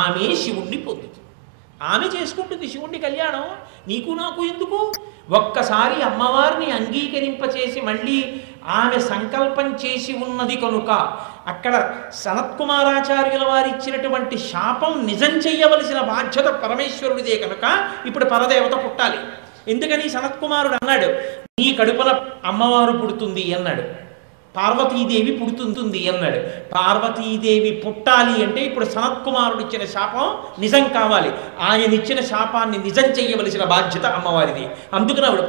ఆమె శివుణ్ణి పొందుతుంది. ఆమె చేసుకుంటుంది శివుణ్ణి కళ్యాణం. నీకు నాకు ఎందుకు? ఒక్కసారి అమ్మవారిని అంగీకరింపచేసి మళ్ళీ ఆమె సంకల్పం చేసి ఉన్నది కనుక అక్కడ సనత్కుమారాచార్యుల వారు ఇచ్చినటువంటి శాపం నిజం చెయ్యవలసిన బాధ్యత పరమేశ్వరుడిదే కనుక ఇప్పుడు పరదేవత పుట్టాలి. ఎందుకని సనత్కుమారుడు అన్నాడు, నీ కడుపున అమ్మవారు పుడుతుంది అన్నాడు, పార్వతీదేవి పుడుతుంది అన్నాడు. పార్వతీదేవి పుట్టాలి అంటే ఇప్పుడు సనత్కుమారుడు ఇచ్చిన శాపం నిజం కావాలి. ఆయన ఇచ్చిన శాపాన్ని నిజం చెయ్యవలసిన బాధ్యత అమ్మవారిది. అందుకని ఆవిడ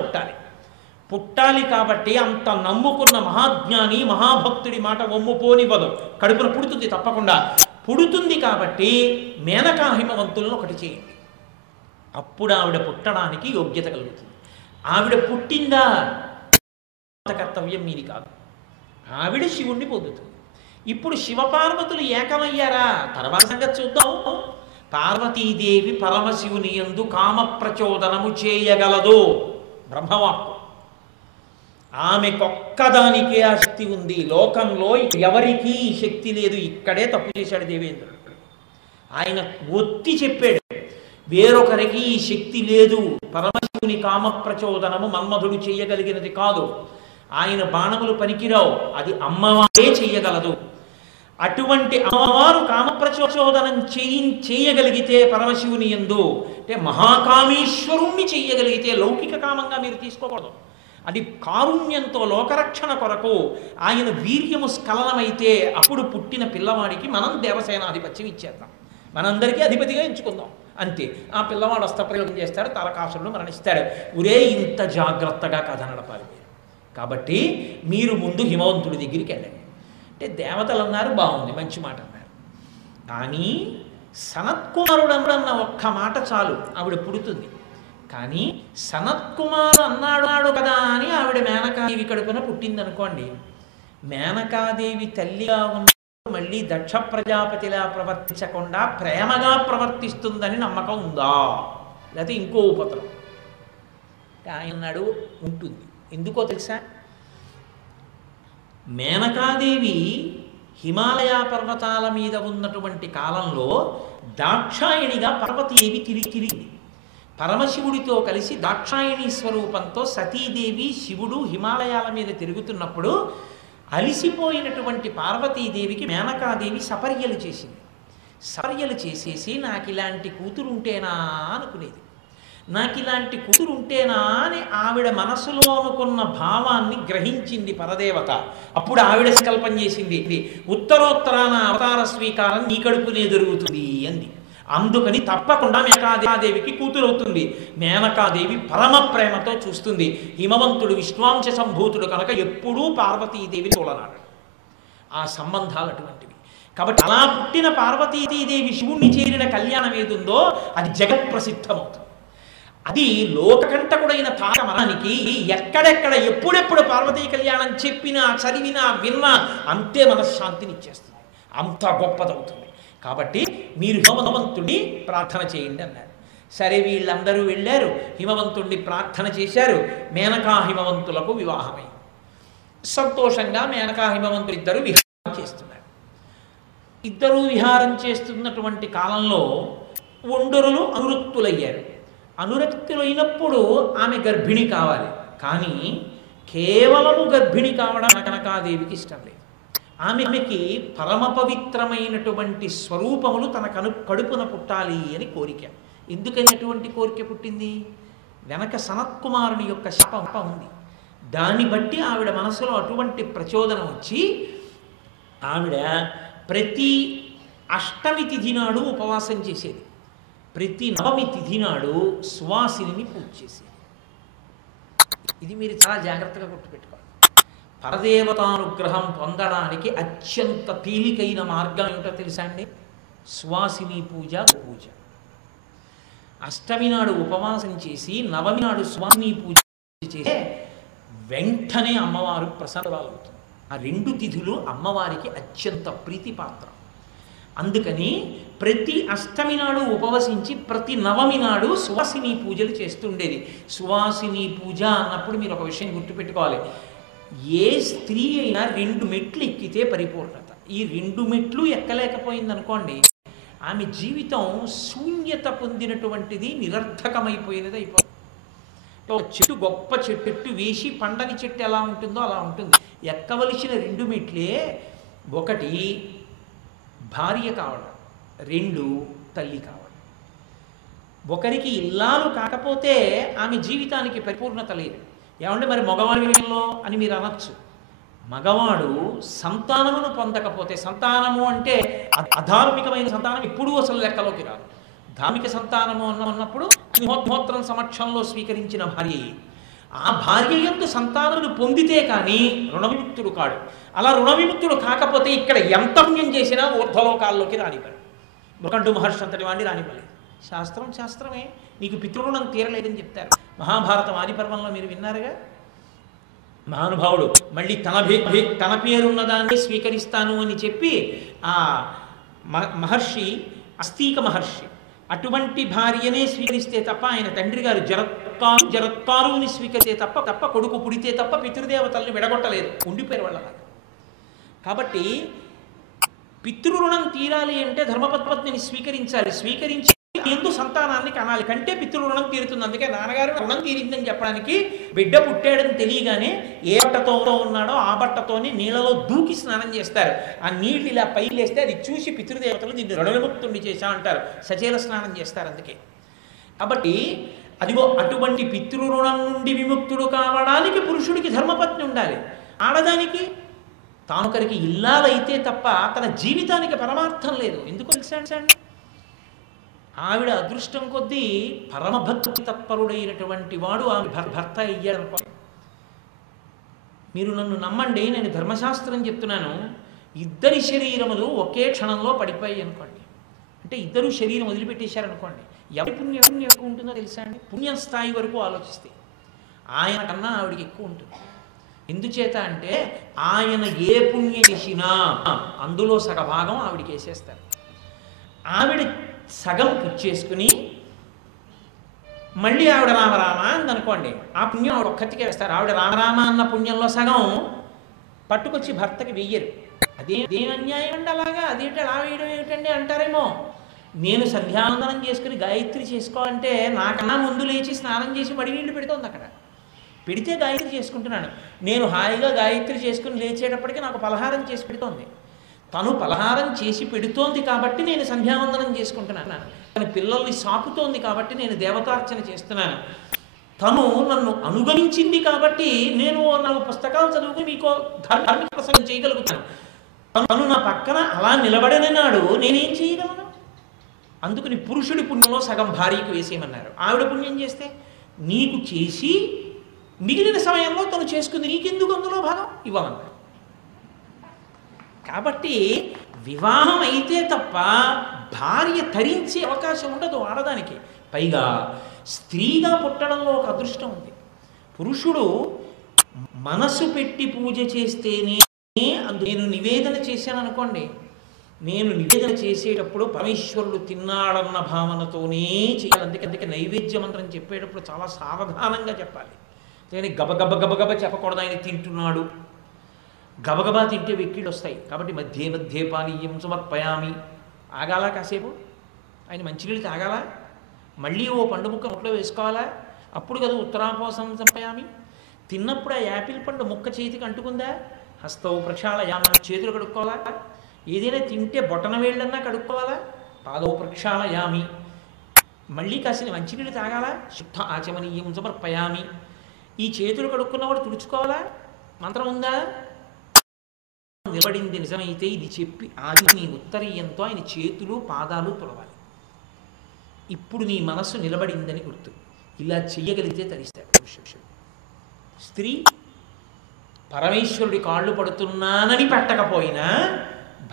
పుట్టాలి కాబట్టి అంత నమ్ముకున్న మహాజ్ఞాని మహాభక్తుడి మాట ఒమ్ముపోనివ్వదు. కడుపున పుడుతుంది, తప్పకుండా పుడుతుంది. కాబట్టి మేనకా హిమవంతులను ఒకటి చేయండి, అప్పుడు ఆవిడ పుట్టడానికి యోగ్యత కలుగుతుంది. ఆవిడ పుట్టిందా కర్తవ్యం మీది కాదు, ఆవిడ శివుణ్ణి పొందుతుంది. ఇప్పుడు శివపార్వతులు ఏకమయ్యారా? తర్వాత సంగతి చూద్దాం. పార్వతీదేవి పరమశివుని యందు కామ ప్రచోదనము చేయగలదు, బ్రహ్మవాక్కు. ఆమెకొక్కదానికే ఆ శక్తి ఉంది. లోకంలో ఎవరికీ ఈ శక్తి లేదు. ఇక్కడే తప్పు చేశాడు దేవేంద్రుడు. ఆయన ఒత్తి చెప్పాడు, వేరొకరికి ఈ శక్తి లేదు. పరమశివుని కామ ప్రచోదనము మన్మధుడు చేయగలిగినది కాదు. ఆయన బాణములు పనికిరావు, అది అమ్మవారే చేయగలదు. అటువంటి అమ్మవారు కామప్రచోదనం చేయగలిగితే పరమశివుని యందు, అంటే మహాకామేశ్వరుణ్ణి చెయ్యగలిగితే, లౌకిక కామంగా మీరు తీసుకోకూడదు. అది కారుణ్యంతో లోకరక్షణ కొరకు ఆయన వీర్యము స్ఖలనమైతే అప్పుడు పుట్టిన పిల్లవాడికి మనం దేవసేనాధిపత్యం ఇచ్చేద్దాం, మనందరికీ అధిపతిగా ఎంచుకుందాం, అంతే. ఆ పిల్లవాడు అస్త్రప్రయోగం చేస్తాడు, తారకాసురుడు మరణిస్తాడు. ఒరే ఇంత జాగ్రత్తగా కథ నడపాలి మీరు. కాబట్టి మీరు ముందు హిమవంతుడి దగ్గరికి వెళ్ళండి అంటే దేవతలు అన్నారు, బాగుంది, మంచి మాట అన్నారు. కానీ సనత్కుమారుడు అన్న ఒక్క మాట చాలు, ఆవిడ పుడుతుంది. కానీ సనత్కుమారు అన్నాడు కదా అని ఆవిడ మేనకాదేవి కడుపున పుట్టిందనుకోండి, మేనకాదేవి తల్లిగా ఉన్న మళ్ళీ దక్ష ప్రజాపతిలా ప్రవర్తించకుండా ప్రేమగా ప్రవర్తిస్తుందని నమ్మకం ఉందా? లేకపోతే ఇంకో ఉపద్రం? ఆయన అన్నాడు ఉంటుంది. ఎందుకో తెలుసా? మేనకాదేవి హిమాలయ పర్వతాల మీద ఉన్నటువంటి కాలంలో దాక్షాయణిగా పార్వతీదేవి తిరిగింది. పరమశివుడితో కలిసి దాక్షాయణి స్వరూపంతో సతీదేవి శివుడు హిమాలయాల మీద తిరుగుతున్నప్పుడు అలిసిపోయినటువంటి పార్వతీదేవికి మేనకాదేవి సపర్యలు చేసింది. సపర్యలు చేసేసి నాకు ఇలాంటి కూతురుంటేనా అనుకునేది. నాకు ఇలాంటి కూతురుంటేనా అని ఆవిడ మనసులో అనుకున్న భావాన్ని గ్రహించింది పరదేవత. అప్పుడు ఆవిడ సంకల్పం చేసింది, ఉత్తరోత్తరాన అవతార స్వీకారం నీ కడుపునే జరుగుతుంది అంది. అందుకని తప్పకుండా మేనకాదేవికి కూతురవుతుంది. మేనకాదేవి పరమ ప్రేమతో చూస్తుంది. హిమవంతుడు విశ్వాంశ సంభూతుడు కనుక ఎప్పుడూ పార్వతీదేవి తోలనాడు. ఆ సంబంధాలు అటువంటివి. కాబట్టి అలా పుట్టిన పార్వతీదేవి శివుణ్ణి చేరిన కళ్యాణం ఏదుందో అది జగత్ ప్రసిద్ధమవుతుంది. అది లోకకంటకుడైన తారమరానికి ఎక్కడెక్కడ ఎప్పుడెప్పుడు పార్వతీ కళ్యాణం చెప్పినా చదివినా విన్నా అంతే మనశ్శాంతిని ఇచ్చేస్తుంది, అంత గొప్పదవుతుంది. కాబట్టి మీరు హిమవంతుడిని ప్రార్థన చేయండి అన్నారు. సరే, వీళ్ళందరూ వెళ్ళారు, హిమవంతుడిని ప్రార్థన చేశారు. మేనకా హిమవంతులకు వివాహమైంది. సంతోషంగా మేనకా హిమవంతులు ఇద్దరు విహారం చేస్తున్నారు. ఇద్దరూ విహారం చేస్తున్నటువంటి కాలంలో ఒండరులు అనురక్తులయ్యారు. అనురక్తులైనప్పుడు ఆమె గర్భిణి కావాలి. కానీ కేవలము గర్భిణి కావడం కనకాదేవికి ఇష్టం లేదు. ఆమెకి పరమ పవిత్రమైనటువంటి స్వరూపములు తన కడుపున పుట్టాలి అని కోరిక. ఎందుకని అటువంటి కోరిక పుట్టింది? వెనక సనత్కుమారుని యొక్క శాపం ఉంది. దాన్ని బట్టి ఆవిడ మనసులో అటువంటి ప్రచోదనం వచ్చి ఆవిడ ప్రతి అష్టమి తిథి నాడు ఉపవాసం చేసేది. ప్రతి నవమి తిథి నాడు సువాసిని పూజ చేసేది. ఇది మీరు చాలా జాగ్రత్తగా గుర్తుపెట్టుకోవాలి. పరదేవతానుగ్రహం పొందడానికి అత్యంత తేలికైన మార్గం ఏమిటో తెలుసా అండి? సువాసిని పూజ. అష్టమి నాడు ఉపవాసం చేసి నవమి నాడు సువాసిని పూజ చేస్తే వెంటనే అమ్మవారు ప్రసన్నురాలవుతుంది. ఆ రెండు తిథులు అమ్మవారికి అత్యంత ప్రీతిపాత్రం. అందుకని ప్రతి అష్టమి నాడు ఉపవసించి ప్రతి నవమి నాడు సువాసిని పూజలు చేస్తుండేది. సువాసిని పూజ అన్నప్పుడు మీరు ఒక విషయం గుర్తుపెట్టుకోవాలి. ఏ స్త్రీ అయినా 2 మెట్లు ఎక్కితే పరిపూర్ణత. ఈ 2 మెట్లు ఎక్కలేకపోయిందనుకోండి, ఆమె జీవితం శూన్యత పొందినటువంటిది, నిరర్థకమైపోయినది అయిపోతుంది. చెట్టు గొప్ప చెట్టు వేసి పండని చెట్టు ఎలా ఉంటుందో అలా ఉంటుంది. ఎక్కవలసిన 2 మెట్లే, 1 భార్య కావడం, 2 తల్లి కావడం. ఒకరికి ఇల్లాలు కాకపోతే ఆమె జీవితానికి పరిపూర్ణత లేదు. ఏమంటే మరి మగవాడి విషయంలో అని మీరు అనొచ్చు. మగవాడు సంతానమును పొందకపోతే, సంతానము అంటే అధార్మికమైన సంతానం ఎప్పుడూ అసలు లెక్కలోకి రాదు. ధార్మిక సంతానము ఉన్నప్పుడు అగ్నిహోత్రం సమక్షంలో స్వీకరించిన భార్య, ఆ భార్య యందు సంతానమును పొందితే కానీ రుణవిముక్తుడు కాడు. అలా రుణవిముక్తుడు కాకపోతే ఇక్కడ ఎంత పుణ్యం చేసినా ఊర్ధ్వలోకాల్లోకి రానివ్వరు. మృకండు మహర్షి అంతటి వాడిని రానివ్వలేదు. శాస్త్రమే. నీకు పితృరుణం తీరలేదని చెప్తారు. మహాభారతం ఆదిపర్వంలో మీరు విన్నారుగా. మహానుభావుడు మళ్ళీ తన పేరున్నదాన్ని స్వీకరిస్తాను అని చెప్పి ఆ మహర్షి, అస్తీక మహర్షి, అటువంటి భార్యనే స్వీకరిస్తే తప్ప, ఆయన తండ్రి గారు జరత్కారుని స్వీకరిస్తే తప్ప కొడుకు పుడితే తప్ప పితృదేవతల్ని విడగొట్టలేదు, ఉండిపోయారు వాళ్ళ. కాబట్టి పితృరుణం తీరాలి అంటే ధర్మపత్నిని స్వీకరించి ఎందు సంతానాన్ని కనాలి, కంటే పితృరుణం తీరుతుంది. అందుకే నాన్నగారు రుణం తీరిందని చెప్పడానికి బిడ్డ పుట్టాడని తెలియగానే ఏ బట్టతో ఉన్నాడో ఆ బట్టతోనే నీళ్ళలో దూకి స్నానం చేస్తారు. ఆ నీళ్ళు ఇలా పైకి లేస్తే అది చూసి పితృదేవతలు దీన్ని రుణవిముక్తుడిని చేశా అంటారు, సచేల స్నానం చేస్తారు. అందుకే కాబట్టి అదిగో అటువంటి పితృరుణం నుండి విముక్తుడు కావడానికి పురుషుడికి ధర్మపత్ని ఉండాలి. ఆడదానికి తానొకరికి ఇల్లాలైతే తప్ప తన జీవితానికి పరమార్థం లేదు. ఎందుకు తెలుసా? ఆవిడ అదృష్టం కొద్దీ పరమభక్తి తత్పరుడైనటువంటి వాడు ఆమె భర్త అయ్యాడనుకో. మీరు నన్ను నమ్మండి, నేను ధర్మశాస్త్రం చెప్తున్నాను. 2 శరీరములు ఒకే క్షణంలో పడిపోయాయి అనుకోండి, అంటే 2 శరీరం వదిలిపెట్టేశారనుకోండి, ఎవరి పుణ్యం ఎక్కువ ఉంటుందో తెలుసా అండి? పుణ్యం స్థాయి వరకు ఆలోచిస్తే ఆయన కన్నా ఆవిడికి ఎక్కువ ఉంటుంది. ఎందుచేత అంటే ఆయన ఏ పుణ్యం చేసినా అందులో సగభాగం ఆవిడికి వేసేస్తారు. ఆవిడ సగం పుచ్చేసుకుని మళ్ళీ ఆవిడ రామరామ అందనుకోండి, ఆ పుణ్యం ఆవిడ ఒక్కతికే వేస్తారు. ఆవిడ రామరామ అన్న పుణ్యంలో సగం పట్టుకొచ్చి భర్తకి వెయ్యరు. అదేం అన్యాయం అండి అలాగా, అదేంటి అలా వేయడం ఏమిటండి అంటారేమో. నేను సంధ్యావందనం చేసుకుని గాయత్రి చేసుకోవాలంటే నాకన్నా ముందు లేచి స్నానం చేసి మడి నీళ్ళు పెడుతోంది. అక్కడ పెడితే గాయత్రి చేసుకుంటున్నాను. నేను హాయిగా గాయత్రి చేసుకుని లేచేటప్పటికీ నాకు పలహారం చేసి పెడుతోంది. తను పలహారం చేసి పెడుతోంది కాబట్టి నేను సంధ్యావందనం చేసుకుంటున్నాను. తన పిల్లల్ని సాకుతోంది కాబట్టి నేను దేవతార్చన చేస్తున్నాను. తను నన్ను అనుగమించింది కాబట్టి నేను 4 పుస్తకాలు చదువుకుని మీకు ధార్మిక ప్రసంగం చేయగలుగుతాను. తను నా పక్కన అలా నిలబడిన నాడు నేనేం చేయగలను? అందుకని పురుషుడి పుణ్యంలో సగం భార్యకు వేసేయమన్నారు. ఆవిడ పుణ్యం చేస్తే నీకు చేసి మిగిలిన సమయంలో తను చేసుకుంది, నీకెందుకు అందులో భాగం ఇవ్వాలన్నారు. కాబట్టి వివాహం అయితే తప్ప భార్య తరించే అవకాశం ఉండదు ఆడదానికి. పైగా స్త్రీగా పుట్టడంలో ఒక అదృష్టం ఉంది. పురుషుడు మనసు పెట్టి పూజ చేస్తేనే నేను నివేదన చేశాను అనుకోండి, నేను నివేదన చేసేటప్పుడు పరమేశ్వరుడు తిన్నాడన్న భావనతోనే చేయాలి. అందుకే నైవేద్య మంత్రం చెప్పేటప్పుడు చాలా సావధానంగా చెప్పాలి. కానీ గబగబ చెప్పకూడదు. ఆయన తింటున్నాడు, గబగబా తింటే వెక్కిళ్ళు వస్తాయి. కాబట్టి మధ్య పానీయం సమర్పయామి, ఆగాల కాసేపు, ఆయన మంచినీళ్ళు తాగాల, మళ్ళీ ఓ పండు ముక్క ముక్కలో వేసుకోవాలా, అప్పుడు కదా ఉత్తరాపోసం సంపయామి. తిన్నప్పుడు ఆ యాపిల్ పండు ముక్క చేతికి అంటుకుందా, హస్తవు ప్రక్షాళయామి, చేతులు కడుక్కోవాలా. ఏదైనా తింటే బొటన వేళ్ళన్నా కడుక్కోవాలా, పాదవు ప్రక్షాళయామి. మళ్ళీ కాసిన మంచినీళ్ళు తాగాల, శుద్ధ ఆచమనీయం సమర్పయామి. ఈ చేతులు కడుక్కున్నవాడు తుడుచుకోవాలా, మంత్రం ఉందా? నిలబడింది నిజమైతే ఇది చెప్పి ఆది నీ ఉత్తరీయంతో ఆయన చేతులు పాదాలు తొలవాలి. ఇప్పుడు నీ మనస్సు నిలబడిందని గుర్తు. ఇలా చెయ్యగలిగితే తరిస్తాడు పురుషుడు. స్త్రీ పరమేశ్వరుడి కాళ్ళు పడుతున్నానని పెట్టకపోయినా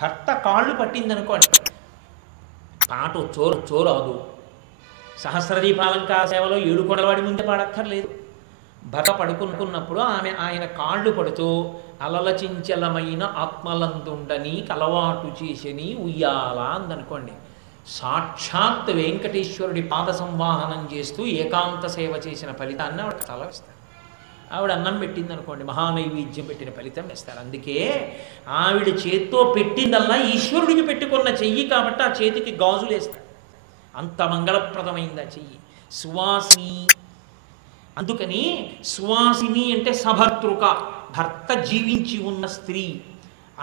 భర్త కాళ్ళు పట్టిందనుకోండి, పాట చోరాదు. సహస్రదీపాలంకార సేవలో 7 కొడలవాడి ముందే పాడక్కర్లేదు. భర్త పడుకున్నప్పుడు ఆయన కాళ్ళు పడుతూ అలలచించలమైన ఆత్మలందుండని కలవాటు చేసని ఉయ్యాల అందనుకోండి. సాక్షాత్ వెంకటేశ్వరుడి పాద సంవాహనం చేస్తూ ఏకాంత సేవ చేసిన ఫలితాన్ని ఆవిడ తలవిస్తారు. ఆవిడ అన్నం పెట్టింది అనుకోండి, మహానైవేద్యం పెట్టిన ఫలితం వేస్తారు. అందుకే ఆవిడ చేత్తో పెట్టిందల్లా ఈశ్వరుడికి పెట్టుకున్న చెయ్యి కాబట్టి ఆ చేతికి గాజులు వేస్తారు. అంత మంగళప్రదమైంది ఆ చెయ్యి. సువాసిని, అందుకని సువాసిని అంటే సభర్తృక, భర్త జీవించి ఉన్న స్త్రీ,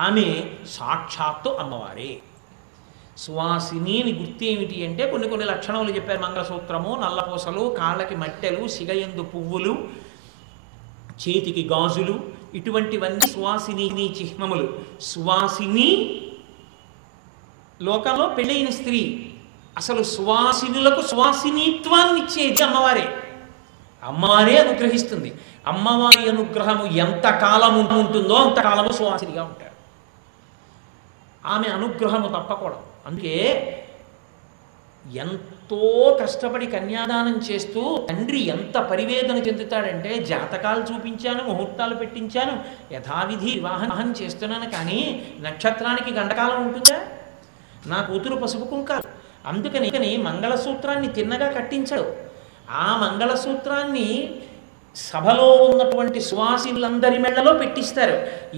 ఆమె సాక్షాత్తు అమ్మవారే. సువాసిని అని గుర్తు ఏమిటి అంటే కొన్ని కొన్ని లక్షణములు చెప్పారు. మంగళసూత్రము, నల్లపూసలు, కాళ్ళకి మట్టెలు, సిగయందు పువ్వులు, చేతికి గాజులు, ఇటువంటివన్నీ సువాసిని చిహ్నములు. సువాసిని లోకంలో పెళ్ళైన స్త్రీ. అసలు సువాసినులకు సువాసినిత్వాన్ని ఇచ్చేది అమ్మవారే. అమ్మవారే అనుగ్రహిస్తుంది. అమ్మవారి అనుగ్రహము ఎంత కాలము ఉంటుందో అంతకాలము సువాసినిగా ఉంటారు. ఆమె అనుగ్రహము తప్పకూడదు. అందుకే ఎంతో కష్టపడి కన్యాదానం చేస్తూ తండ్రి ఎంత పరివేదన చెందుతాడంటే, జాతకాలు చూపించాను, ముహూర్తాలు పెట్టించాను, యథావిధి వివాహం చేస్తున్నాను, కానీ నక్షత్రానికి గండకాలం ఉంటుందా? నా కూతురు పసుపు కుంకాలు. అందుకని మంగళసూత్రాన్ని తిన్నగా కట్టించడు. ఆ మంగళసూత్రాన్ని సభలో ఉన్నటువంటి సువాసినులందరి మెడలో పెట్టిస్తారు.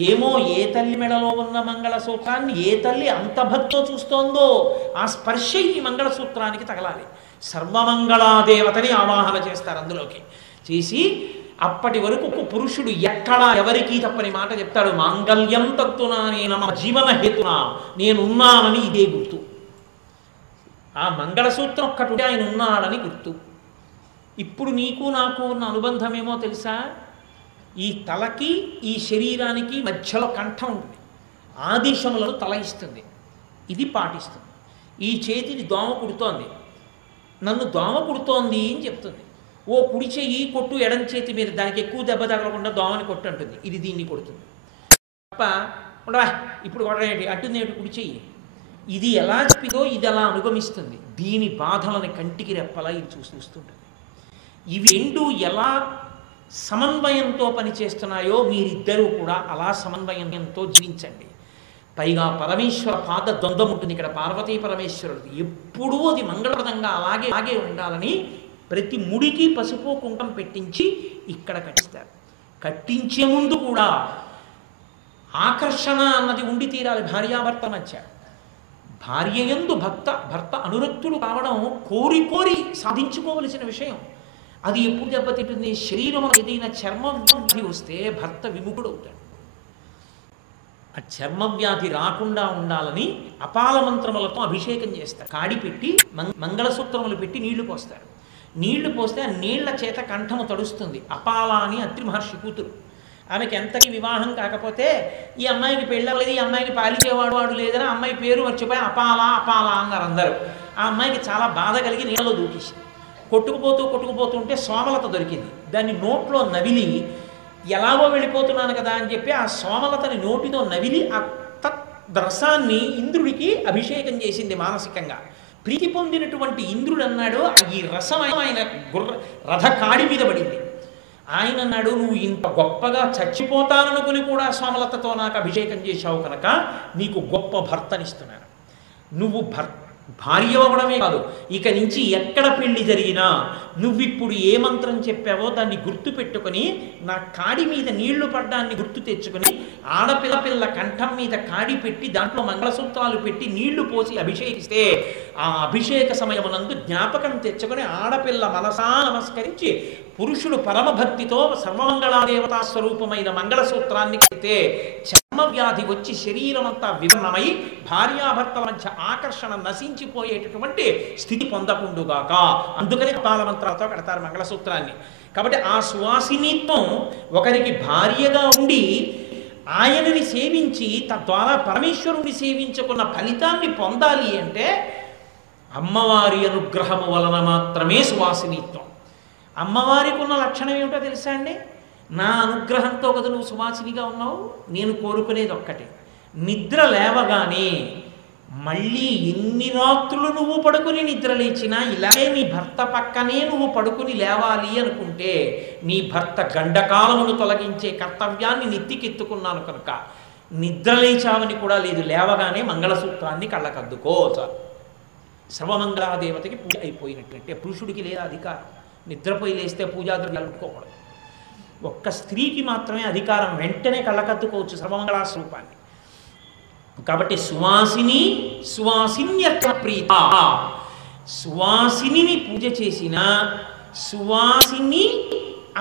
ఏమో ఏ తల్లి మెడలో ఉన్న మంగళసూత్రాన్ని ఏ తల్లి అంత భక్తో చూస్తోందో ఆ స్పర్శ ఈ మంగళసూత్రానికి తగలాలి. సర్వమంగళాదేవతని ఆవాహన చేస్తారు. అందులోకి చేసి అప్పటి వరకు పురుషుడు ఎక్కడా ఎవరికీ తప్పని మాట చెప్తాడు. మాంగళ్యం తత్తునా నేనమ జీవన హేతునా, నేనున్నానని ఇదే గుర్తు. ఆ మంగళసూత్రం ఒక్కటి ఆయన ఉన్నాడని గుర్తు. ఇప్పుడు నీకు నాకు ఉన్న అనుబంధం ఏమో తెలుసా? ఈ తలకి ఈ శరీరానికి మధ్యలో కంఠం ఉంటుంది. ఆదేశములను తల ఇస్తుంది, ఇది పాటిస్తుంది. ఈ చేతిని దోమ కుడుతోంది, నన్ను దోమ కుడుతోంది అని చెప్తుంది. ఓ కుడి చెయ్యి కొట్టు ఎడం చేతి మీద, దానికి ఎక్కువ దెబ్బ తగలకుండా దోమని కొట్టు అంటుంది. ఇది దీన్ని కొడుతుంది తప్ప ఉండవా ఇప్పుడు కొట్టనేటి అంటుంది ఏమిటి కుడి చెయ్యి. ఇది ఎలా చెప్పిందో ఇది ఎలా అనుగమిస్తుంది. దీని బాధలని కంటికి రెప్పలా ఇది చూస్తుంటుంది. ఇవి రెండు ఎలా సమన్వయంతో పనిచేస్తున్నాయో మీరిద్దరూ కూడా అలా సమన్వయంతో జీవించండి. పైగా పరమేశ్వర పాద ద్వంద్వం ఉంటుంది ఇక్కడ, పార్వతీ పరమేశ్వరుడు. ఎప్పుడూ అది మంగళప్రదంగా అలాగే ఉండాలని ప్రతి ముడికి పసుపు కుంకం పెట్టించి ఇక్కడ కట్టిస్తారు. కట్టించే ముందు కూడా ఆకర్షణ అన్నది ఉండి తీరాలి భార్యాభర్త మధ్య. భార్యయందు భర్త అనురక్తుడు కావడం కోరి సాధించుకోవలసిన విషయం. అది ఎప్పుడు దెబ్బతింటుంది? శరీరం ఏదైనా చర్మ వ్యాధి వస్తే భర్త విముఖుడు అవుతాడు. ఆ చర్మ వ్యాధి రాకుండా ఉండాలని అపాల మంత్రములతో అభిషేకం చేస్తారు. కాడి పెట్టి మంగళసూత్రములు పెట్టి నీళ్లు పోస్తారు. నీళ్లు పోస్తే ఆ నీళ్ల చేత కంఠము తడుస్తుంది. అపాల అని అత్రి మహర్షి కూతురు. ఆమెకి ఎంతకి వివాహం కాకపోతే ఈ అమ్మాయికి పెళ్ళవలేదు, ఈ అమ్మాయికి పాలిచేవాడు లేదని అమ్మాయి పేరు మర్చిపోయి అపాల అన్నారు అందరూ. ఆ అమ్మాయికి చాలా బాధ కలిగి నీళ్ళలో దూకేసి కొట్టుకుపోతుంటే సోమలత దొరికింది. దాన్ని నోట్లో నవిలి ఎలాగో వెళ్ళిపోతున్నాను కదా అని చెప్పి ఆ సోమలతని నోటితో నవిలి ఆ రసాన్ని ఇంద్రుడికి అభిషేకం చేసింది మానసికంగా. ప్రీతి పొందినటువంటి ఇంద్రుడు అన్నాడు, ఈ రసం ఆయన రథ కాడి మీద పడింది. ఆయన అన్నాడు, నువ్వు ఇంత గొప్పగా చచ్చిపోతాననుకుని కూడా సోమలతతో నాకు అభిషేకం చేశావు కనుక నీకు గొప్ప భర్తనిస్తున్నాను. నువ్వు భార్య అవ్వడమే కాదు, ఇక నుంచి ఎక్కడ పెళ్లి జరిగినా నువ్విప్పుడు ఏ మంత్రం చెప్పావో దాన్ని గుర్తు పెట్టుకొని నా కాడి మీద నీళ్లు పడ్డాన్ని గుర్తు తెచ్చుకొని ఆడపిల్ల కంఠం మీద కాడి పెట్టి దాంట్లో మంగళసూత్రాలు పెట్టి నీళ్లు పోసి అభిషేకిస్తే ఆ అభిషేక సమయమునందు జ్ఞాపకం తెచ్చుకొని ఆడపిల్ల మనసా నమస్కరించి పురుషుడు పరమభక్తితో సర్వమంగళాదేవతా స్వరూపమైన మంగళసూత్రాన్ని కడితే చర్మ వ్యాధి వచ్చి శరీరం అంతా వివర్ణమై భార్యాభర్తల మధ్య ఆకర్షణ నశించిపోయేటటువంటి స్థితి పొందకుండుగాక. అందుకని పాలమంత్రాలతో కడతారు మంగళసూత్రాన్ని. కాబట్టి ఆ సువాసినిత్వం ఒకరికి భార్యగా ఉండి ఆయనని సేవించి తద్వారా పరమేశ్వరుని సేవించుకున్న ఫలితాన్ని పొందాలి అంటే అమ్మవారి అనుగ్రహము వలన మాత్రమే సువాసినిత్వం. అమ్మవారికి ఉన్న లక్షణం ఏమిటో తెలుసా అండి? నా అనుగ్రహంతో కదా నువ్వు సువాసినిగా ఉన్నావు. నేను కోరుకునేది ఒక్కటే, నిద్ర లేవగానే మళ్ళీ ఎన్ని రాత్రులు నువ్వు పడుకుని నిద్ర లేచినా ఇలాగే నీ భర్త పక్కనే నువ్వు పడుకుని లేవాలి అనుకుంటే నీ భర్త గండకాలమును తొలగించే కర్తవ్యాన్ని నెత్తికెత్తుకున్నాను కనుక నిద్ర లేచావని కూడా లేదు, లేవగానే మంగళసూత్రాన్ని కళ్ళకద్దుకో చాలు. సర్వమంగళాదేవతకి పూజ అయిపోయినట్లంటే పురుషుడికి లేదా అధికారం. నిద్రపోయి లేస్తే పూజాద్రవ్యాలు పెట్టుకోకూడదు. ఒక్క స్త్రీకి మాత్రమే అధికారం, వెంటనే కళ్ళకత్తుకోవచ్చు సర్వమంగళా స్వరూపాన్ని. కాబట్టి సువాసిని సువాసిన్యర్థ ప్రీత, సువాసిని పూజ చేసిన సువాసిని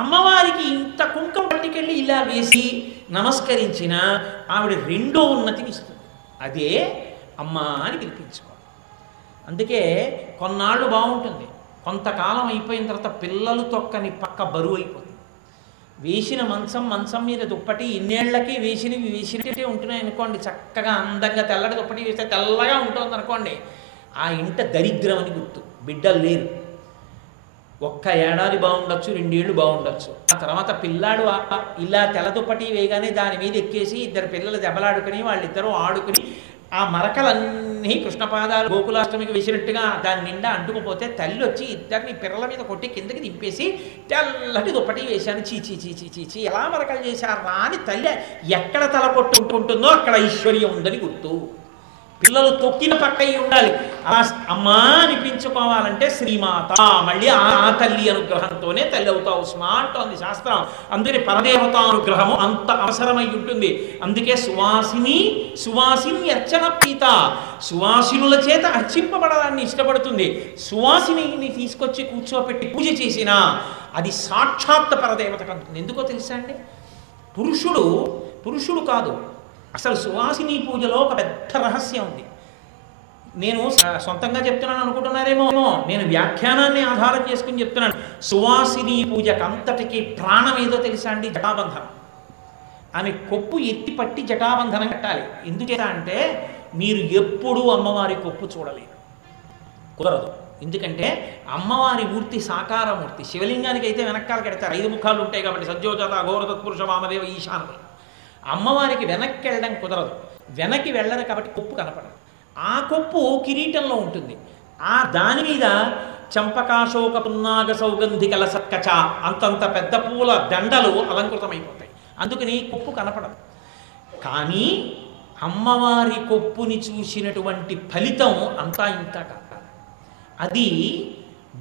అమ్మవారికి ఇంత కుంకుమ పట్టుకెళ్ళి ఇలా వేసి నమస్కరించిన ఆవిడ రెండో ఉన్నతిని ఇస్తుంది. అదే అమ్మ అని పిలిపించుకోవాలి. అందుకే కొన్నాళ్ళు బాగుంటుంది, కొంతకాలం అయిపోయిన తర్వాత పిల్లలు తొక్కని పక్క బరువు అయిపోతుంది. వేసిన మంచం మీద దుప్పటి ఇన్నేళ్లకి వేసినట్టే ఉంటున్నాయి అనుకోండి, చక్కగా అందంగా తెల్లటి దుప్పటి వేస్తే తెల్లగా ఉంటుంది అనుకోండి, ఆ ఇంట దరిద్రం అని గుర్తు. బిడ్డలు లేరు, ఒక్క ఏడాది బాగుండొచ్చు, 2 ఏళ్ళు బాగుండొచ్చు. ఆ తర్వాత పిల్లాడు ఇలా తెల్ల దుప్పటి వేయగానే దాని మీద ఎక్కేసి ఇద్దరు పిల్లలు దెబ్బలాడుకుని వాళ్ళిద్దరూ ఆడుకుని ఆ మరకలన్నీ కృష్ణపాదాలు గోకులాష్టమికి వేసినట్టుగా దాని నిండా అంటుకుపోతే తల్లి వచ్చి ఇద్దరిని పిల్లల మీద కొట్టి కిందకి దింపేసి తెల్లటి దుప్పటి వేశాను, చీచీ చీచీ చీచీ ఎలా మరకలు చేశారా అని తల్లి ఎక్కడ తల కొట్టుకుంటుందో అక్కడ ఐశ్వర్యం ఉందని గుర్తు. పిల్లలు తొక్కిన పక్క ఉండాలి. అమ్మా అనిపించుకోవాలంటే శ్రీమాత, మళ్ళీ ఆ తల్లి అనుగ్రహంతోనే తల్లి అవుతావు స్మా అంటోంది శాస్త్రం. అందుకని పరదేవతానుగ్రహము అంత అవసరమై ఉంటుంది. అందుకే సువాసిని అర్చన ప్రీత, సువాసినుల చేత అర్చింపబడడాన్ని ఇష్టపడుతుంది. సువాసిని తీసుకొచ్చి కూర్చోపెట్టి పూజ చేసినా అది సాక్షాత్ పరదేవతకు అందుతుంది. ఎందుకో తెలుసా అండి, పురుషుడు కాదు, అసలు సువాసిని పూజలో ఒక పెద్ద రహస్యం ఉంది. నేను సొంతంగా చెప్తున్నాను అనుకుంటున్నారేమో, నేను వ్యాఖ్యానాన్ని ఆధారం చేసుకుని చెప్తున్నాను. సువాసిని పూజకు అంతటికి ప్రాణం ఏదో తెలుసా అండి, జటాబంధనం. ఆమె కొప్పు ఎత్తి పట్టి జటాబంధనం కట్టాలి. ఎందుచేత అంటే మీరు ఎప్పుడూ అమ్మవారి కొప్పు చూడలేరు, కుదరదు. ఎందుకంటే అమ్మవారి మూర్తి సాకారమూర్తి. శివలింగానికి అయితే వెనక్కాలు కడతారు, 5 ముఖాలు ఉంటాయి కాబట్టి సజ్జోజాత అఘోర తత్పురుష వామదేవ ఈశానులు. అమ్మవారికి వెనక్కి వెళ్ళడం కుదరదు, వెనక్కి వెళ్ళరు కాబట్టి కొప్పు కనపడదు. ఆ కొప్పు కిరీటంలో ఉంటుంది. ఆ దాని మీద చంపకాశోక పున్నాగ సౌగంధికల సత్కచ అంతంత పెద్ద పూల దండలు అలంకృతమైపోతాయి. అందుకని కొప్పు కనపడదు. కానీ అమ్మవారి కొప్పుని చూసినటువంటి ఫలితం అంతా ఇంత కాదు. అది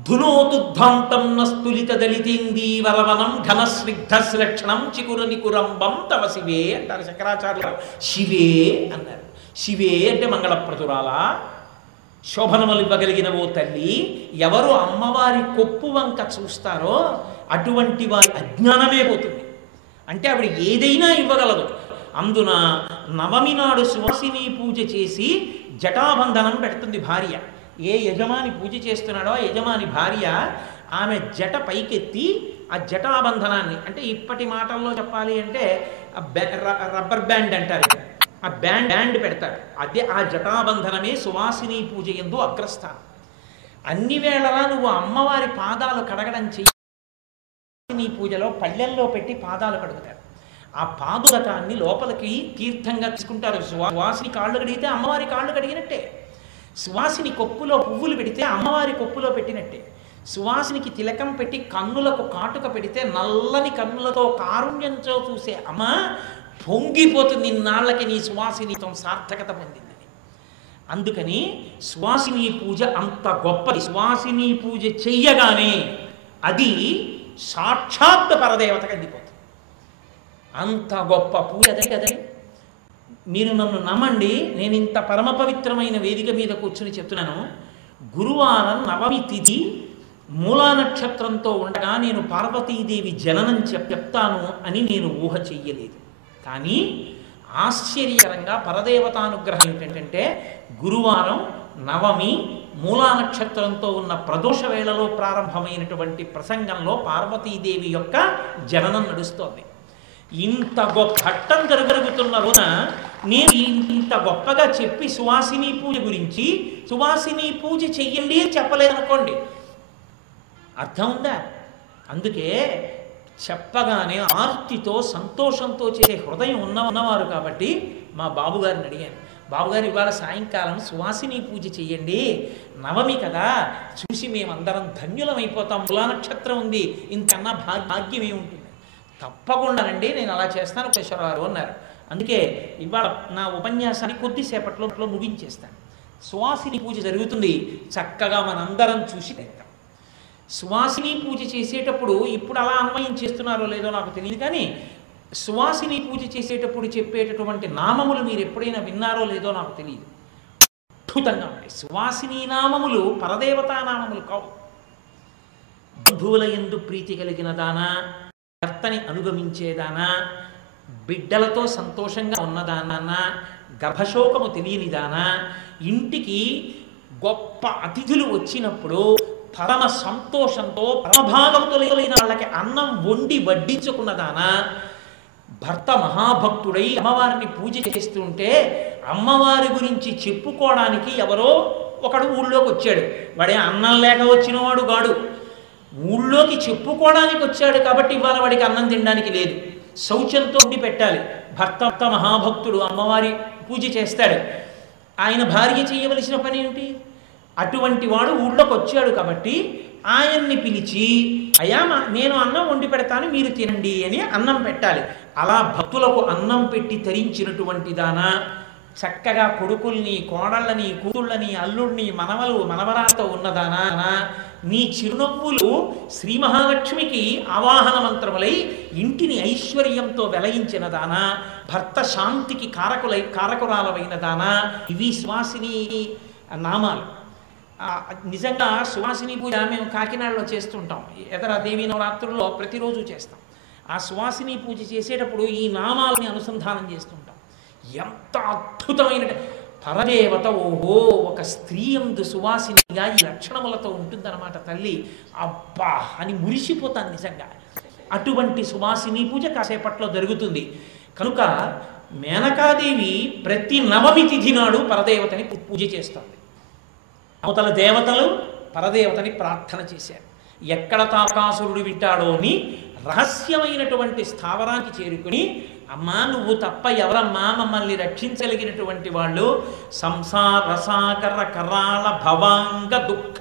ధునోతుధ్వాంతం నస్తులిత దళితేందీవరవనం ఘనస్నిగ్ధశ్లక్షణం చికురనికురంబం తవ శివే అంటారు శంకరాచార్యులు. శివే అన్నారు. శివే అంటే మంగళప్రతురాల, శోభనములు ఇవ్వగలిగిన ఓ తల్లి. ఎవరు అమ్మవారి కొప్పు వంక చూస్తారో అటువంటి వారి అజ్ఞానమే పోతుంది. అంటే ఆవిడ ఏదైనా ఇవ్వగలదు. అందున నవమి నాడు సువాసిని పూజ చేసి జటాబంధనం పెడుతుంది భార్య. ఏ యజమాని పూజ చేస్తున్నాడో యజమాని భార్య ఆమె జట పైకెత్తి ఆ జటాబంధనాన్ని, అంటే ఇప్పటి మాటల్లో చెప్పాలి అంటే రబ్బర్ బ్యాండ్ అంటారు, ఆ బ్యాండ్ పెడతారు. అదే ఆ జటాబంధనమే సువాసిని పూజ యందు అగ్రస్థానం. అన్ని వేళలా నువ్వు అమ్మవారి పాదాలు కడగడం నీ పూజలో పళ్ళెల్లో పెట్టి పాదాలు కడుగుతారు. ఆ పాదులకాన్ని లోపలికి తీర్థంగా తీసుకుంటారు. సువాసిని కాళ్ళు కడిగితే అమ్మవారి కాళ్ళు కడిగినట్టే, సువాసిని కొప్పులో పువ్వులు పెడితే అమ్మవారి కొప్పులో పెట్టినట్టే, సువాసినికి తిలకం పెట్టి కన్నులకు కాటుక పెడితే నల్లని కన్నులతో కారుణ్యంతో చూసే అమ్మ పొంగిపోతుంది. ఇన్నాళ్ళకి నీ సువాసినితో సార్థకత పొందింది. అందుకని సువాసిని పూజ అంత గొప్పది. సువాసిని పూజ చెయ్యగానే అది సాక్షాత్ పరదేవతకు అందిపోతుంది. అంత గొప్ప పూజ అదే కదండి. మీరు నన్ను నమ్మండి, నేను ఇంత పరమ పవిత్రమైన వేదిక మీద కూర్చుని చెప్తున్నాను. గురువారం నవమి తిథి మూలా నక్షత్రంతో ఉండగా నేను పార్వతీదేవి జననం చెప్తాను అని నేను ఊహ చెయ్యలేదు. కానీ ఆశ్చర్యకరంగా పరదేవతానుగ్రహం ఏంటంటే గురువారం నవమి మూలా నక్షత్రంతో ఉన్న ప్రదోష వేళలో ప్రారంభమైనటువంటి ప్రసంగంలో పార్వతీదేవి యొక్క జననం నడుస్తోంది. ఇంత గొప్ప ఘట్టం జరుగుతున్న రోజున నేను ఇంత గొప్పగా చెప్పి సువాసిని పూజ గురించి సువాసిని పూజ చెయ్యండి అని చెప్పలేదనుకోండి, అర్థం ఉందా? అందుకే చెప్పగానే ఆర్తితో సంతోషంతో చేసే హృదయం ఉన్నవారు కాబట్టి మా బాబుగారిని అడిగాను, బాబుగారు ఇవాళ సాయంకాలం సువాసిని పూజ చెయ్యండి, నవమి కదా, చూసి మేమందరం ధన్యులమైపోతాం, మూలా నక్షత్రం ఉంది, ఇంకన్నా భాగ్యం ఏముంటుంది. తప్పకుండానండి నేను అలా చేస్తాను కేశవరావు అన్నారు. అందుకే ఇవాళ నా ఉపన్యాసాన్ని కొద్దిసేపట్లో ముగించేస్తాను. సువాసిని పూజ జరుగుతుంది, చక్కగా మనందరం చూసి తెద్దాం. సువాసిని పూజ చేసేటప్పుడు ఇప్పుడు అలా అన్వయం చేస్తున్నారో లేదో నాకు తెలియదు, కానీ సువాసిని పూజ చేసేటప్పుడు చెప్పేటటువంటి నామములు మీరు ఎప్పుడైనా విన్నారో లేదో నాకు తెలియదు. అద్భుతంగా ఉంటాయి. సువాసిని నామములు పరదేవతా నామములు కావు. బంధువుల యందు ప్రీతి కలిగిన దానా, భర్తని అనుగమించేదానా, బిడ్డలతో సంతోషంగా ఉన్నదానా, గర్భశోకము తెలియనిదానా, ఇంటికి గొప్ప అతిథులు వచ్చినప్పుడు పరమ సంతోషంతో పరమభాగంతో లేని వాళ్ళకి అన్నం వండి వడ్డించుకున్నదానా, భర్త మహాభక్తుడై అమ్మవారిని పూజ చేస్తుంటే అమ్మవారి గురించి చెప్పుకోవడానికి ఎవరో ఒకడు ఊళ్ళోకి వచ్చాడు. వాడే అన్నం లేక వచ్చినవాడు గాడు, ఊళ్ళోకి చెప్పుకోవడానికి వచ్చాడు కాబట్టి ఇవాళ వాడికి అన్నం తినడానికి లేదు. శౌచంతో ఉండి పెట్టాలి. భర్త మహాభక్తుడు అమ్మవారి పూజ చేస్తాడు, ఆయన భార్య చేయవలసిన పని ఏమిటి? అటువంటి వాడు ఊళ్ళోకి వచ్చాడు కాబట్టి ఆయన్ని పిలిచి, అయ్యా నేను అన్నం వండి పెడతాను మీరు తినండి అని అన్నం పెట్టాలి. అలా భక్తులకు అన్నం పెట్టి తరించినటువంటి దానా, చక్కగా కొడుకుల్ని, కోడళ్ళని, కూతుళ్ళని, అల్లుడిని, మనవలు, మనవరాలతో ఉన్నదానా, నీ చిరునవ్వులు శ్రీ మహాలక్ష్మికి ఆవాహన మంత్రములై ఇంటిని ఐశ్వర్యంతో వెలయించిన దానా, భర్త శాంతికి కారకురాలమైన దానా, ఇవి సువాసిని నామాలు. నిజంగా సువాసిని పూజ మేము కాకినాడలో చేస్తుంటాం. ఎదర దేవీ నవరాత్రుల్లో ప్రతిరోజు చేస్తాం. ఆ సువాసిని పూజ చేసేటప్పుడు ఈ నామాలని అనుసంధానం చేస్తుంటాం. ఎంత అద్భుతమైన పరదేవత, ఓహో ఒక స్త్రీ యందు సువాసినిగా ఈ లక్షణములతో ఉంటుందన్నమాట తల్లి, అబ్బా అని మురిసిపోతాను నిజంగా. అటువంటి సువాసిని పూజ కాసేపట్లో జరుగుతుంది. కనుక మేనకాదేవి ప్రతి నవమి తిథి నాడు పరదేవతని పూజ చేస్తుంది. అవతల దేవతలు పరదేవతని ప్రార్థన చేశారు. ఎక్కడ తారకాసురుడు వింటాడో అని రహస్యమైనటువంటి స్థావరానికి చేరుకుని, అమ్మా నువ్వు తప్ప ఎవరమ్మా మమ్మల్ని రక్షించగలిగినటువంటి వాళ్ళు, సంసార సాగర కరాళ భవాంగ దుఃఖ,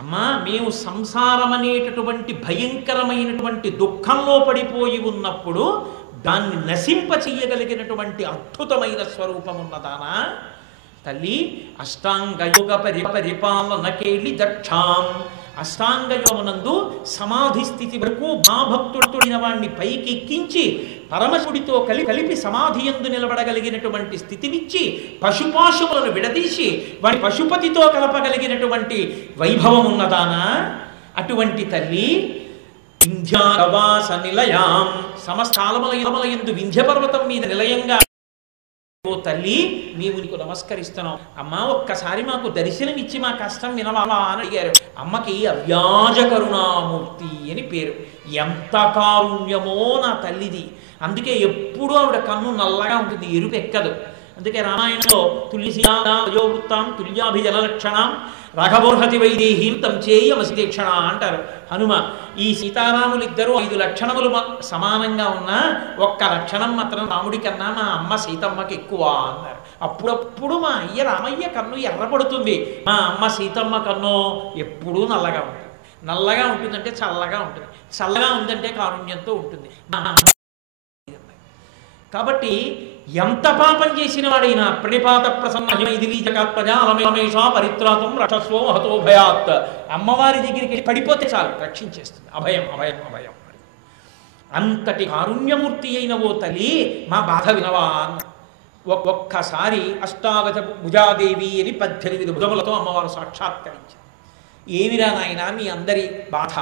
అమ్మా మేము సంసారం అనేటటువంటి భయంకరమైనటువంటి దుఃఖంలో పడిపోయి ఉన్నప్పుడు దాన్ని నశింప చెయ్యగలిగినటువంటి అద్భుతమైన స్వరూపం ఉన్నదానా తల్లి, అష్టాంగయోగ పరిపాలనకేళి దక్షాం, అష్టాంగయోగమునందు సమాధి స్థితి వరకు మహాభక్తుడైన వాడిని పైకి ఎక్కించి పరమశివుడితో కలిపి సమాధి యందు నిలబడగలిగినటువంటి స్థితినిచ్చి పశుపాశువులను విడదీసి వాడి పశుపతితో కలపగలిగినటువంటి వైభవం ఉన్నదానా, అటువంటి తల్లి వింధ్యావాస నిలయాం, సమస్తాలముల యందు వింధ్య పర్వతం మీద నిలయంగా ఓ తల్లి నీవు నీకు నమస్కరిస్తున్నావు. అమ్మా ఒక్కసారి మాకు దర్శనం ఇచ్చి మా కష్టం వినవా అని అడిగారు. అమ్మకి అవ్యాజ కరుణామూర్తి అని పేరు. ఎంత కారుణ్యమో నా తల్లిది. అందుకే ఎప్పుడూ ఆవిడ కన్ను నల్లగా ఉంటుంది, ఎరుపు ఎక్కదు. అందుకే రామాయణంలో తుల్యవృత్తాం తుల్యాభిజన లక్షణం రాఘవోర్హతి వైదేహీం తం చేయమసిదీక్షణ అంటారు హనుమ. ఈ సీతారాములిద్దరూ 5 లక్షణములు సమానంగా ఉన్నా ఒక్క లక్షణం మాత్రం రాముడి కన్నా మా అమ్మ సీతమ్మకి ఎక్కువ అన్నారు. అప్పుడప్పుడు మా అయ్య రామయ్య కన్ను ఎర్రపడుతుంది, మా అమ్మ సీతమ్మ కన్ను ఎప్పుడూ నల్లగా ఉంటుంది. నల్లగా ఉంటుందంటే చల్లగా ఉంటుంది, చల్లగా ఉందంటే కారుణ్యంతో ఉంటుంది. కాబట్టి ఎంత పాపం చేసిన వాడైనా ప్రణిపాత ప్రసన్నమేష పరిత్రాతం రక్షస్వో హతో భయాత్, అమ్మవారి దగ్గరికి పడిపోతే చాలు రక్షించేస్తుంది. అభయం అభయం అభయం. అంతటి కారుణ్యమూర్తి అయిన ఓ తల్లి మా బాధ వినవా. ఒక్కసారి అష్టాదశ భుజాదేవి అని 18 భుజములతో అమ్మవారు సాక్షాత్కరించారు. ఏమిరా నాయన మీ అందరి బాధ?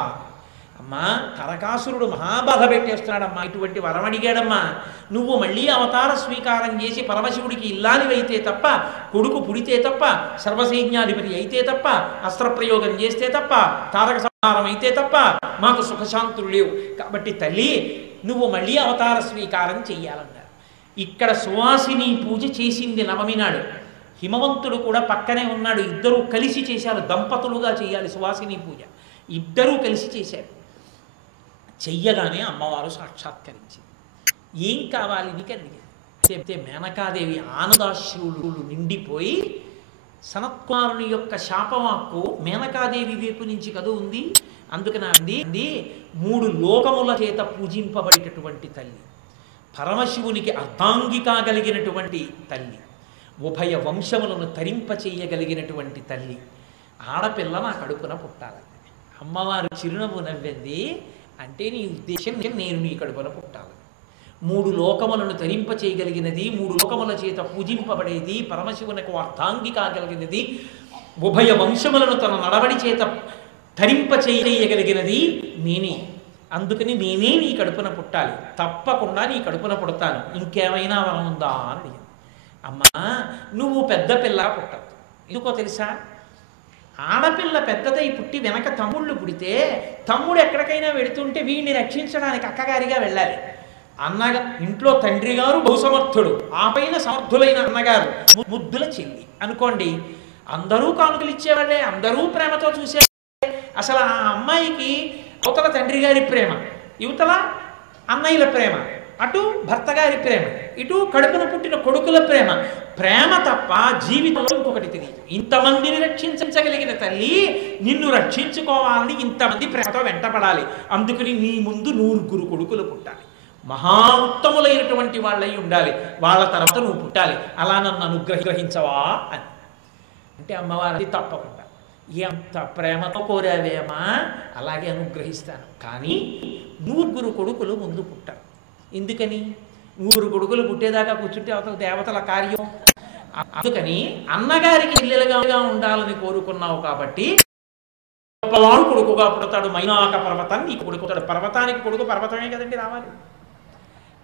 అమ్మా తారకాసురుడు మహాబాధ పెట్టేస్తున్నాడమ్మా, ఇటువంటి వరం అడిగాడమ్మా. నువ్వు మళ్ళీ అవతార స్వీకారం చేసి పరమశివుడికి ఇల్లానివైతే తప్ప, కొడుకు పుడితే తప్ప, సర్వసైన్యాధిపతి అయితే తప్ప, అస్త్రప్రయోగం చేస్తే తప్ప, తారక సంహారం అయితే తప్ప మాకు సుఖశాంతులు లేవు. కాబట్టి తల్లి నువ్వు మళ్ళీ అవతార స్వీకారం చెయ్యాలన్నారు. ఇక్కడ సువాసిని పూజ చేసింది నవమి నాడు. హిమవంతుడు కూడా పక్కనే ఉన్నాడు. ఇద్దరూ కలిసి చేశారు, దంపతులుగా చేయాలి సువాసిని పూజ. ఇద్దరూ కలిసి చేశారు. చెయ్యగానే అమ్మవారు సాక్షాత్కరించింది. ఏం కావాలి నీకు అడిగింది. చెప్తే మేనకాదేవి ఆనందాశ్రులు నిండిపోయి, సనత్కుమారుని యొక్క శాపవాక్కు మేనకాదేవి వైపు నుంచి కదూ ఉంది. అందుకని అంది 3 లోకముల చేత పూజింపబడేటటువంటి తల్లి, పరమశివునికి అర్ధాంగి కాగలిగినటువంటి తల్లి, ఉభయ వంశములను తరింప చేయగలిగినటువంటి తల్లి, ఆడపిల్ల నా కడుపున పుట్టాలి. అమ్మవారు చిరునవ్వు నవ్వింది. అంటే నీ ఉద్దేశం నేను నీ కడుపున పుట్టాలి. 3 లోకములను ధరింప చేయగలిగినది, 3 లోకముల చేత పూజింపబడేది, పరమశివునకు అర్థాంగి కాగలిగినది, ఉభయ వంశములను తన నడవడి చేత ధరింప చేయగలిగినది నేనే. అందుకని నేనే నీ కడుపున పుట్టాలి, తప్పకుండా నీ కడుపున పుడతాను, ఇంకేమైనా వరం ఉందా అని అడిగింది. అమ్మా, నువ్వు పెద్ద పిల్ల పుట్టదు. ఎందుకో తెలుసా? ఆడపిల్ల పెద్దదై పుట్టి వెనక తమ్ముళ్ళు పుడితే తమ్ముడు ఎక్కడికైనా వెళుతుంటే వీడిని రక్షించడానికి అక్కగారిగా వెళ్ళాలి. అన్నగా ఇంట్లో తండ్రి గారు బహుసమర్థుడు, ఆ పైన సమర్థులైన అన్నగారు ముద్దుల చెల్లి అనుకోండి. అందరూ కానుకలు ఇచ్చేవాళ్ళే, అందరూ ప్రేమతో చూసేవాళ్ళే. అసలు ఆ అమ్మాయికి అవతల తండ్రి గారి ప్రేమ, యువతల అన్నయ్యల ప్రేమ, అటు భర్త గారి ప్రేమ, ఇటు కడుపున పుట్టిన కొడుకుల ప్రేమ, ప్రేమ తప్ప జీవితంలో ఇంకొకటి తెలియదు. ఇంతమందిని రక్షించగలిగిన తల్లి నిన్ను రక్షించుకోవాలని ఇంతమంది ప్రేమతో వెంటపడాలి. అందుకని నీ ముందు 9 కొడుకులు పుట్టాలి, మహా ఉత్తములైనటువంటి వాళ్ళై ఉండాలి, వాళ్ళ తర్వాత నువ్వు పుట్టాలి. అలా నన్ను అనుగ్రహించవా అని అంటే అమ్మవారి తప్పకుండా, ఎంత ప్రేమతో కోరావేమా, అలాగే అనుగ్రహిస్తాను. కానీ 9 కొడుకులు ముందు పుట్టారు. ఎందుకని? 9 కొడుకులు పుట్టేదాకా కూర్చుంటే అవతల దేవతల కార్యం. అందుకని అన్నగారికి ఇల్లెలుగా ఉండాలని కోరుకున్నావు కాబట్టి గొప్పవాడు కొడుకుగా పుడతాడు. మైనాక పర్వతాన్ని నీకు కొడుకుతాడు. పర్వతానికి కొడుకు పర్వతమే కదండి రావాలి.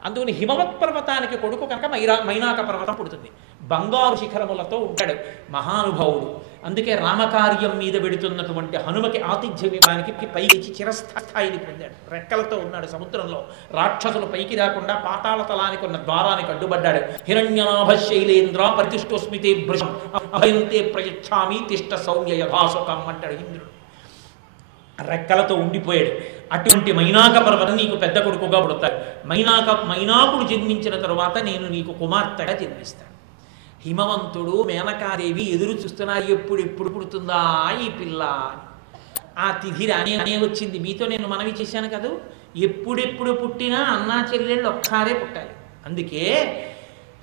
అందుకని హిమవత్ పర్వతానికి కొడుకు కనుక మైనాక పర్వతం పుడుతుంది. బంగారు శిఖరములతో ఉంటాడు మహానుభావుడు. అందుకే రామకార్యం మీద పెడుతున్నటువంటి హనుమకి ఆతిథ్యం ఇవ్వడానికి పైకి చిరస్థాయిని పొందాడు. రెక్కలతో ఉన్నాడు సముద్రంలో. రాక్షసులు పైకి రాకుండా పాతాళ తలానికి ఉన్న ద్వారానికి అడ్డుపడ్డాడు. హిరణ్యనాభ శైలేంద్ర ప్రతిష్టోస్మితే భృశం అభయంతే ప్రయచ్ఛామి తిష్ట సౌమ్య యథాసుకం అంటాడు ఇంద్రుడు. రెక్కలతో ఉండిపోయాడు. అటువంటి మైనాక పర్వతం నీకు పెద్ద కొడుకుగా పుడతాడు. మైనాకుడు జన్మించిన తరువాత నేను నీకు కుమార్తెగా జన్మిస్తాను. హిమవంతుడు మేనకాదేవి ఎదురు చూస్తున్నారు, ఎప్పుడు పుడుతుందా ఈ పిల్ల. ఆ తిథి రానే వచ్చింది. మీతో నేను మనవి చేశాను కదా, ఎప్పుడెప్పుడు పుట్టినా అన్నా చెల్లెళ్ళు ఒక్కసారే పుట్టాలి. అందుకే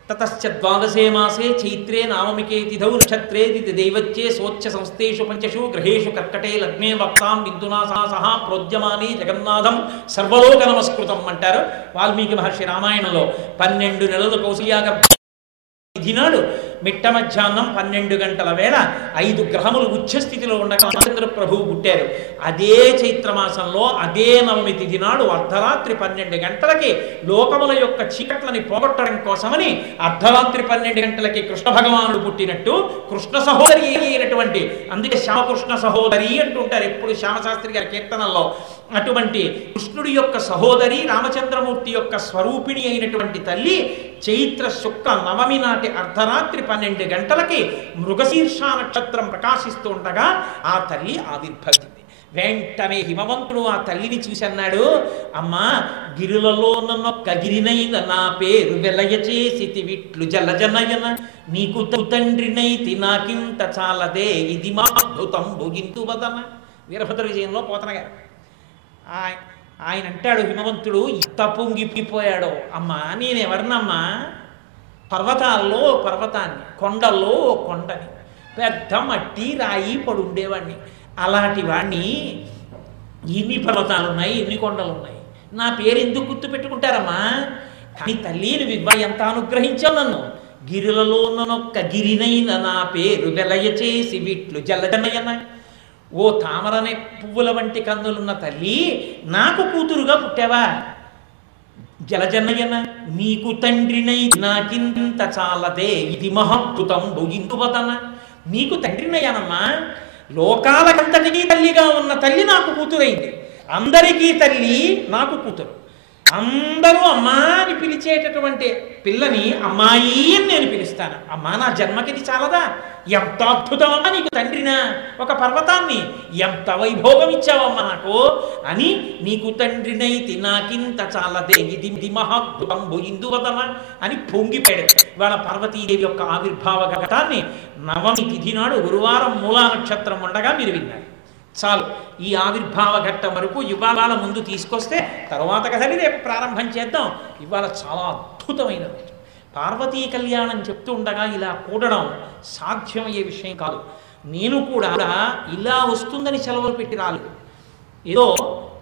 తతశ్చ ద్వాదశే మాసే చైత్రే నామమికే తిథౌ నక్షత్రే దైవత్యే స్వచ్ఛ సంస్థేషు పంచషు గ్రహేషు కర్కటే లగ్నే వక్తాం బిందునా సహా ప్రోద్యమాని జగన్నాథం సర్వలోక నమస్కృతం అంటారు వాల్మీకి మహర్షి రామాయణంలో. 12 నెలలు కౌసల్యాగర్భ తిథినాడు మిట్ట మధ్యాహ్నం 12 గంటల వేళ 5 గ్రహములు ఉచ్చస్థితిలో ఉండగా చంద్ర ప్రభువు పుట్టారు. అదే చైత్రమాసంలో అదే నవమి తిథి నాడు అర్ధరాత్రి 12 గంటలకి లోకముల యొక్క చీకట్లని పోగొట్టడం కోసమని అర్ధరాత్రి 12 గంటలకి కృష్ణ భగవానుడు పుట్టినట్టు కృష్ణ సహోదరి అయినటువంటి, అందుకే శ్యామకృష్ణ సహోదరి అంటుంటారు ఎప్పుడు శ్యామశాస్త్రి గారి కీర్తనల్లో. అటువంటి కృష్ణుడి యొక్క సహోదరి రామచంద్రమూర్తి యొక్క స్వరూపిణి అయినటువంటి తల్లి చైత్ర శుక్ల నవమి నాటి అర్ధరాత్రి 12 గంటలకి మృగశీర్ష నక్షత్రం ప్రకాశిస్తూ ఉండగా ఆ తల్లి ఆవిర్భవించింది. వెంటనే హిమవంతుడు ఆ తల్లిని చూసి అన్నాడు, అమ్మా గిరులలో నన్నొక్క గిరినైన నా పేరు వెలయ చేసి విట్లు జలజనయన నీకు తండ్రినైతి నాకింత చాలదే ఇది మా అద్భుతంబు ఇంతు వదన. వీరభద్ర విజయంలో పోతన గారు ఆయన అంటాడు, హిమవంతుడు ఎంత పొంగిపోయాడో. అమ్మా నేనెవరినమ్మా, పర్వతాల్లో పర్వతాన్ని, కొండల్లో కొండని, పెద్ద మట్టి రాయి పడుండేవాడిని. అలాంటి వాడిని ఎన్ని పర్వతాలు ఉన్నాయి, ఎన్ని కొండలు ఉన్నాయి, నా పేరు ఎందుకు గుర్తు పెట్టుకుంటారమ్మా? కానీ తల్లి నువ్వు ఎంత అనుగ్రహించావు నన్ను. గిరులలో నొక్క గిరినైన నా పేరు వెలయ చేసి విట్లు జలజనయన. ఓ తామరనే పువ్వుల వంటి కన్నులున్న తల్లి నాకు కూతురుగా పుట్టావా? జలజనయన నీకు తండ్రినై నాకింత చాలదే ఇది మహాద్భుతంబు ఇందువదన. నీకు తండ్రినయ్యానమ్మా, లోకాలకంతటికీ తల్లిగా ఉన్న తల్లి నాకు కూతురైంది. అందరికీ తల్లి నాకు కూతురు. అందరూ అమ్మా అని పిలిచేటటువంటి పిల్లని అమ్మాయి అని నేను పిలుస్తాను. అమ్మా నా జన్మకిది చాలదా? ఎంత అద్భుతమమ్మా నీకు తండ్రినా, ఒక పర్వతాన్ని ఎంత వైభోగం ఇచ్చావమ్మా నాకు అని. నీకు తండ్రినైతి నాకింత చాలదే ఇది మహాద్భుతంబు ఇందువదన అని పొంగిపోయాడు. ఇవాళ పార్వతీదేవి యొక్క ఆవిర్భావ ఘటాన్ని నవమి తిథి నాడు గురువారం మూలా నక్షత్రం ఉండగా మీరు విన్నారు. చాలు, ఈ ఆవిర్భావ ఘట్టం వరకు ఇవాళ ముందు తీసుకొస్తే తర్వాత కదండి రేపు ప్రారంభం చేద్దాం. ఇవాళ చాలా అద్భుతమైన రోజు. పార్వతీ కళ్యాణం చెప్తూ ఉండగా ఇలా కూడడం సాధ్యమయ్యే విషయం కాదు. నేను కూడా ఇలా వస్తుందని సెలవులు పెట్టి రాలేదు. ఏదో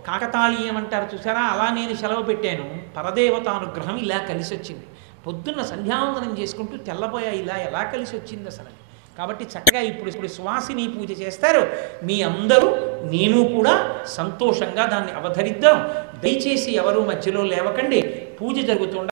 కాకతాళీయం అంటారు చూసారా, అలా నేను సెలవు పెట్టాను. పరదేవతానుగ్రహం ఇలా కలిసి వచ్చింది. పొద్దున్న సంధ్యావందనం చేసుకుంటూ తెల్లబోయా, ఇలా ఎలా కలిసి వచ్చింది అసలు. కాబట్టి చక్కగా ఇప్పుడు సువాసిని పూజ చేస్తారు. మీ అందరూ నేను కూడా సంతోషంగా దాన్ని అవధరిద్దాం. దయచేసి ఎవరు మధ్యలో లేవకండి. పూజ జరుగుతుండ